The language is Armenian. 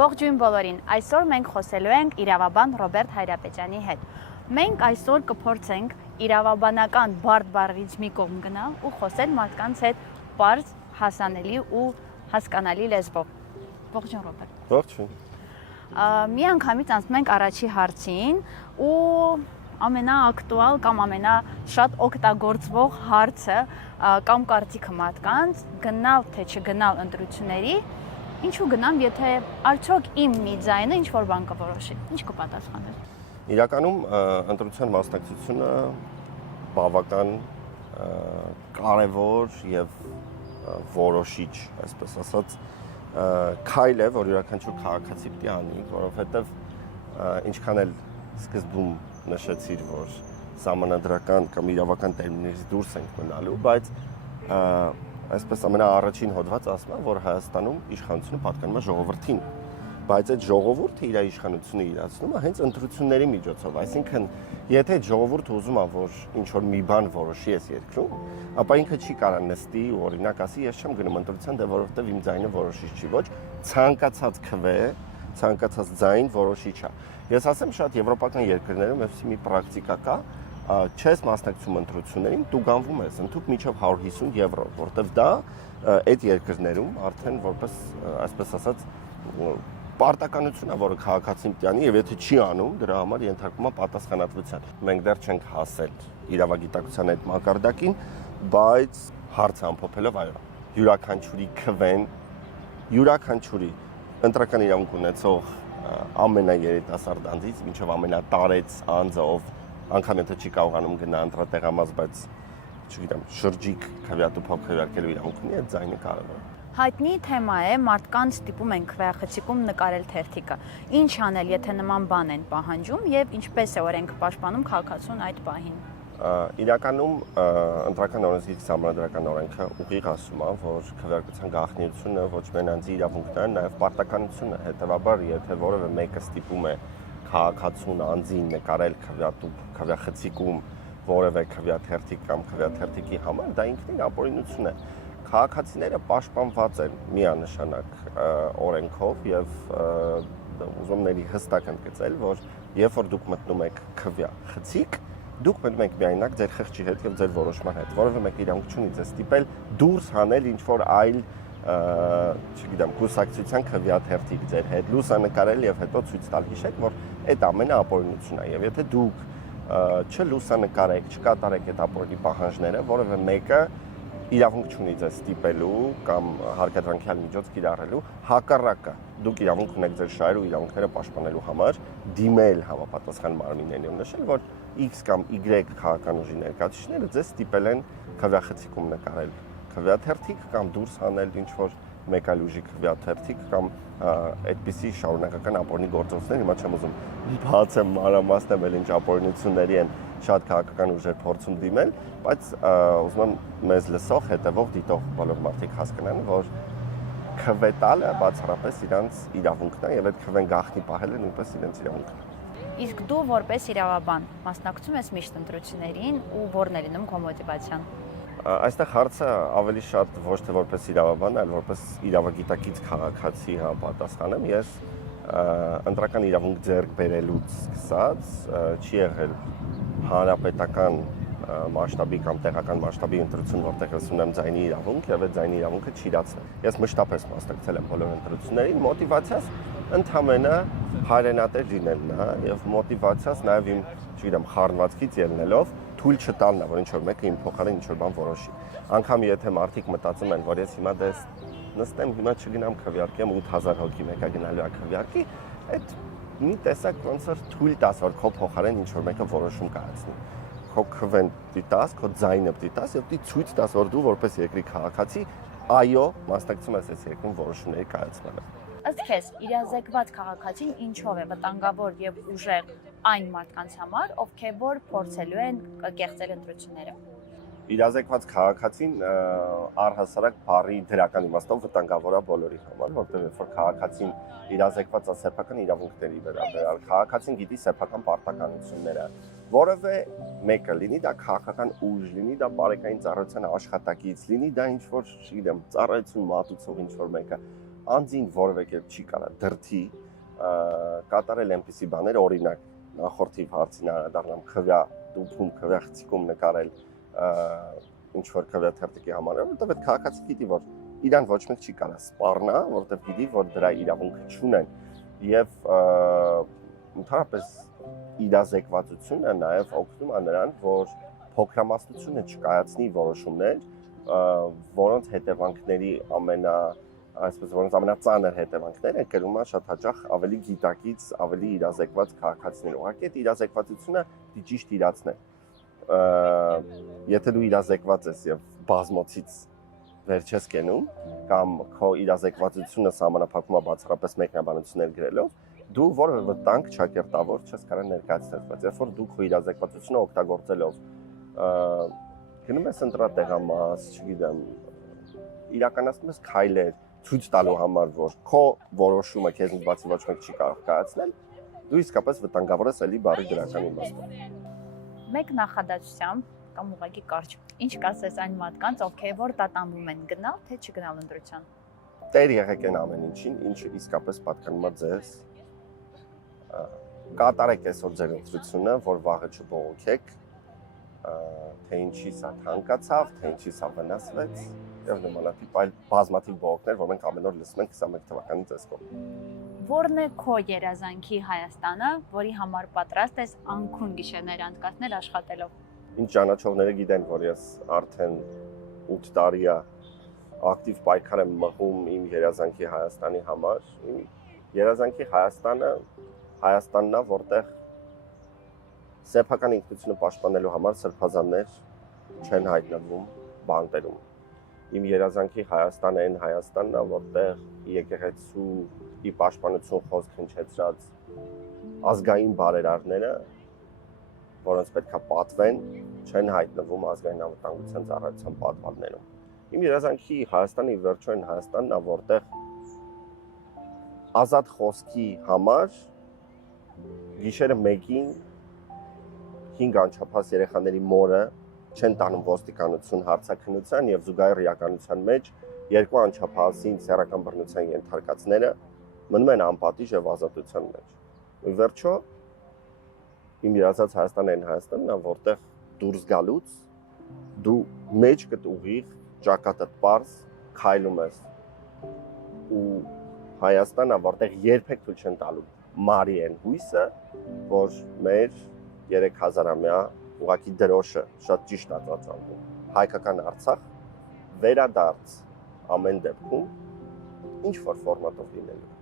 Ողջույն բոլորին, այսօր մենք խոսելու ենք իրավաբան Ռոբերտ Հայրապետյանի հետ։ Մենք այսօր կփորձենք իրավաբանական բարդ բառից մի կողմ գնալ ու խոսել մարդկանց հետ պարզ, հասանելի ու հասկանալի լեզվով։ Ողջույն Ռոբերտ։ Ողջույն։ Մի անգամից անցնում ենք առաջի հարցին ու ամենաակտուալ կամ ամենաշատ օգտագործվող հարցը կամ կարծիքը մարդկանց գնալ թե չգնալ ընտրությունների, ինչու գնամ, եթե արդյոք իմ մի ձայնը ինչ-որ բան կորոշի, ինչ կպատասխաներ։ Իրականում ընտրության մասնակցությունը բավական կարևոր եւ որոշիչ, այսպես ասած, քայլ է, որ յուրաքանչյուր քաղաքացի պիտի անի, որովհետեւ ինչքան էլ սկզբում նշեցիր, որ սահմանադրական կամ իրավական տերմիններից դուրս ենք մնալու, բայց այսպես ամենաառաջին հոդվածը ասում է, որ Հայաստանում իշխանությունը պատկանում է ժողովրդին, բայց այդ ժողովուրդը իր իշխանությունը իրացնում է հենց ընտրությունների միջոցով, այսինքն եթե ժողովուրդը ուզում է, որ ինչ-որ մի բան որոշի այս երկրում, ապա ինքը չի կարող նստի ու օրինակ ասի, ես չեմ գնում ընտրության, դե որովհետև իմ ձայնը որոշիչ չի, ոչ, ցանկացած քվե, ցանկացած ձայն որոշիչ է։ Ես ասեմ, շատ եվրոպական երկրներում այսպես մի պրակտիկա կա, չես մասնակցում ընտրություններին, դու գանվում ես, ընդհանուր միջով 150 եվրո, որտեվ դա այդ երկրներում արդեն որպես, այսպես ասած, պարտականություն է, որը քաղաքացին պիտի անի, եւ եթե չի անում, դրա համար ենթարկվում է պատասխանատվության։ Մենք դեռ չենք հասել իրավագիտակցության այդ մակարդակին, բայց հարցը ամփոփելով, այո, յուրաքանչյուրի քվեն, յուրաքանչյուրի ընտրական իրավունք ունեցող ամենաերիտասարդ անձից, մինչև ամենատարեց անձը, ով անգամ եթե չի կարողանում գնա ընտրատեղամաս, բայց չգիտեմ, շրջիկ քվեատու փոքր քվեարկելու իրավունք ունի, այդ ձայնը կարևոր է։ Հայտնի թեմա է, մարդկանց ստիպում են քվեախցիկում նկարել թերթիկը։ Ինչ անել, եթե նման բան են պահանջում եւ ինչպես է օրենքը պաշտպանում քաղաքացուն այդ պահին։ Իրականում ընտրական օրենսգիրքի սահմանադրական օրենքը ուղիղ ասում է, որ քվեարկության գաղտնիությունը ոչ միայն անձի իրավունքն է, նաեւ պարտականություն է։ Հետեւաբար, եթե որևէ մեկը ստիպում է քաղաքացուն անձին նկարել քվեախցիկում որևէ քվեաթերթիկ կամ քվեաթերթիկի համար, դա ինքնին ապօրինություն է։ Քաղաքացիները պաշտպանված են միանշանակ օրենքով եւ ուզում եմ հստակ ընդգծել, որ երբ որ դուք մտնում եք քվեախցիկ, դուք մտնում եք միայնակ ձեր խղճի հետ եւ ձեր որոշման հետ։ Որևէ մեկ իրավունք չունի ձեզ ստիպել դուրս հանել ինչ-որ այլ, չգիտեմ, կուսակցության քվեաթերթիկ ձեր հետ լուսանկարել եւ հետո ցույց տալ։ Հիշեք, որ այդ ամենը ապօրինություն է եւ եթե դուք չլուսանկարեք, չկատարեք այդ ապօրինի պահանջները, որևէ մեկը իրավունք չունի ձեզ ստիպելու կամ հարկադրանքյալ միջոց կիրառելու, հակառակը դուք իրավունք ունեք ձեր շահերը ու իրավունքները պաշտպանելու համար դիմել համապատասխան մարմիններին ու նշել, որ X կամ Y քաղաքական ուժի ներկայացուցիչները ձեզ ստիպել են քվեախցիկում նկարել քվեաթերթիկ կամ դուրս հանել ինչ-որ մեկ այլ ուժի քվեաթերթիկ կամ այդպիսի շարունակական ապօրինի գործողություններ, հիմա չեմ ուզում բացեմ մանրամասնեմ, էլ ինչ ապօրինությունների են շատ քաղաքական ուժեր փորձում դիմել, բայց ուզում եմ մեզ լսող, հետևող, դիտող բոլոր մարդիկ հասկանան, որ քվե տալը բացառապես իրանց իրավունքն է եւ այդ քվեն գաղտնի պահելը նույնպես իրենց իրավունքն է։ Իսկ դու որպես իրավաբան մասնակցում ես միշտ ընտրություններին ու ո՞րն է լինում քո մոտիվացիան։ Այստեղ հարցը ավելի շատ ոչ թե որպես իրավաբան, այլ որպես իրավագիտակից քաղաքացի պատասխանեմ, ես ընտրական իրավունք ձեռք բերելուց սկսած չի եղել հանրապետական մասշտաբի կամ տեղական մասշտաբի ընտրություն, որտեղ ես ունեմ ձայնի իրավունք եւ այդ ձայնի իրավունքը չիրացնել։ Ես մշտապես մասնակցել եմ բոլոր ընտրություններին, մոտիվացիաս ընդհանրապես հայրենատեր լինելն է եւ մոտիվացիաս նաեւ իմ, չգիտեմ, խառնվածքից ելնելով թույլ չտալն է, որ ինչ-որ մեկը իմ փոխարեն ինչ-որ բան որոշի։ Անկամ եթե մարդիկ մտածում են, որ ես հիմա դες նստեմ, հիմա չգնամ քվեարկեմ 8000 հոգի մեկա գնալու է քվեարկի, այդ մի տեսակ ոնց որ թույլ տաս, որ քո փոխարեն ինչ-որ մեկը որոշում կայացնի։ Քո քվեն դիտաս, քո ձայնը դիտաս եւ դի ցույց տաս, որ դու որպես երկրի քաղաքացի այո, մասնակցում ես այս երկրում որոշումների կայացմանը։ Ըստ քեզ, իրազեկված քաղաքացին ինչով է վտանգավոր եւ ուժեղ այն մարդկանց համար, ովքեր որ փորձելու են կեղծել ընտրությունները։ Իրազեկված քաղաքացին առհասարակ բառի դրական իմաստով վտանգավոր է բոլորի համար, որտեղ երբ որ քաղաքացին իրազեկված է սեփական իրավունքների վերաբերյալ, քաղաքացին գիտի սեփական պարտականությունները, որևէ մեկը լինի դա քաղաքական ուժ, լինի դա բարեկային ծառայության աշխատակից, լինի դա ինչ որ, չգիտեմ, ծառայություն մատուցող ինչ որ մեկը, անձին որևէ կերպ չի կարա դրթի կատարել այնպիսի բաներ, օրինակ նախորդի հարցին անդառնամ քվյա դուփում, քվյա խցիկում նկարել ինչ որ քվյա թերթիկի համար, որովհետև այդ քաղաքացի գիտի, որ իրան ոչ մեկ չի կարա սպառնա, որովհետև գիտի, որ դրա իրավունքը չունեն եւ ընդհանրապես իրազեկվածությունը նաեւ օգնում է նրան, որ փոքրամասնությունը չկայացնի որոշումներ, որոնց հետևանքների այսպես որոնց ամենածանր հետևանքները կրում է շատ հաճախ ավելի գիտակից, ավելի իրազեկված քաղաքացիներ։ Ուղղակի այդ իրազեկվածությունը դի ճիշտ իրացնել։ Եթե դու իրազեկված ես եւ բազմոցից վեր չես կենում, կամ քո իրազեկվածությունը սահմանափակում է բացառապես մեկնաբանություններ գրելով, դու որևէ վտանգ չակերտավոր չես կարող ներկայացնել, բայց երբ որ դու քո իրազեկվածությունը օգտագործելով գնում ես ընտրատեղամաս, չգիտեմ, իրականացնում ես քայլեր ցույց տալու համար, որ քո որոշումը քեզնից բացի ոչ մեկ չի կարող կայացնել, դու իսկապես վտանգավոր ես էլի բարի դրական իմաստով։ Մեկ նախադասությամբ կամ ուղղակի կարճ, ինչ կասես այն մարդկանց, ովքեր որ տատանվում են գնալ, թե չգնալ ընտրության։ Տեր եղեք են ամեն ինչին, ինչը իսկապես պատկանում է ձեզ։ Կատարեք այսօր ձեր ընտրությունը, որ վաղը չբողոքեք, թե ինչի սա թանկացավ, թե ինչի սա վնասվեց, եւ նմանատիպ այլ բազմաթիվ բողոքներ, որ մենք ամեն օր լսում ենք 21 թվականի ծեսքով։ Որն է քո երազանքի Հայաստանը, որի համար պատրաստ ես անքուն գիշերներ անցկացնել աշխատելով։ Ինչ ճանաչողները գիտեն, որ ես արդեն 8 տարի է ակտիվ պայքար եմ մղում իմ երազանքի Հայաստանի համար։ Իմ երազանքի Հայաստանն է, որտեղ սեփական ինքնությունը պաշտպանելու համար սրբազաններ չեն հայտնվում բանտերում։ Իմ երազանքի Հայաստանը այն Հայաստանն է, որտեղ եկեղեցուի պաշտպանություն խոսք հնչեցրած ազգային բարերարները, որոնց պետք է պատվեն, չեն հայտնվում ազգային անվտանգության ծառայության պատվալներում։ Իմ երազանքի Հայաստանի վերջո այն Հայաստանն է, որտեղ ազատ խոսքի համար գիշերը 1-ին 5 անչափահաս երեխաների մորը չեն տանում ոստիկանություն հարցաքննության եւ զուգահեռ իրականության մեջ երկու անչափահասին սեռական բռնության ենթարկածները մնում են անպատիժ եւ ազատության մեջ։ Ու վերջո իմ երազած Հայաստանն այն Հայաստանն է, որտեղ դուրս գալուց դու մեջքդ ուղիղ, ճակատդ պարզ քայլում ես ու Հայաստանն է, որտեղ երբեք ցույց չեն տալու մարի են հույսը, որ մեր 3000-ամյա ուղղակի դրոշը շատ ճիշտ է ծածանվում։ Հայկական Արցախ վերադարձ ամեն դեպքում ինչ որ ֆորմատով լինելու։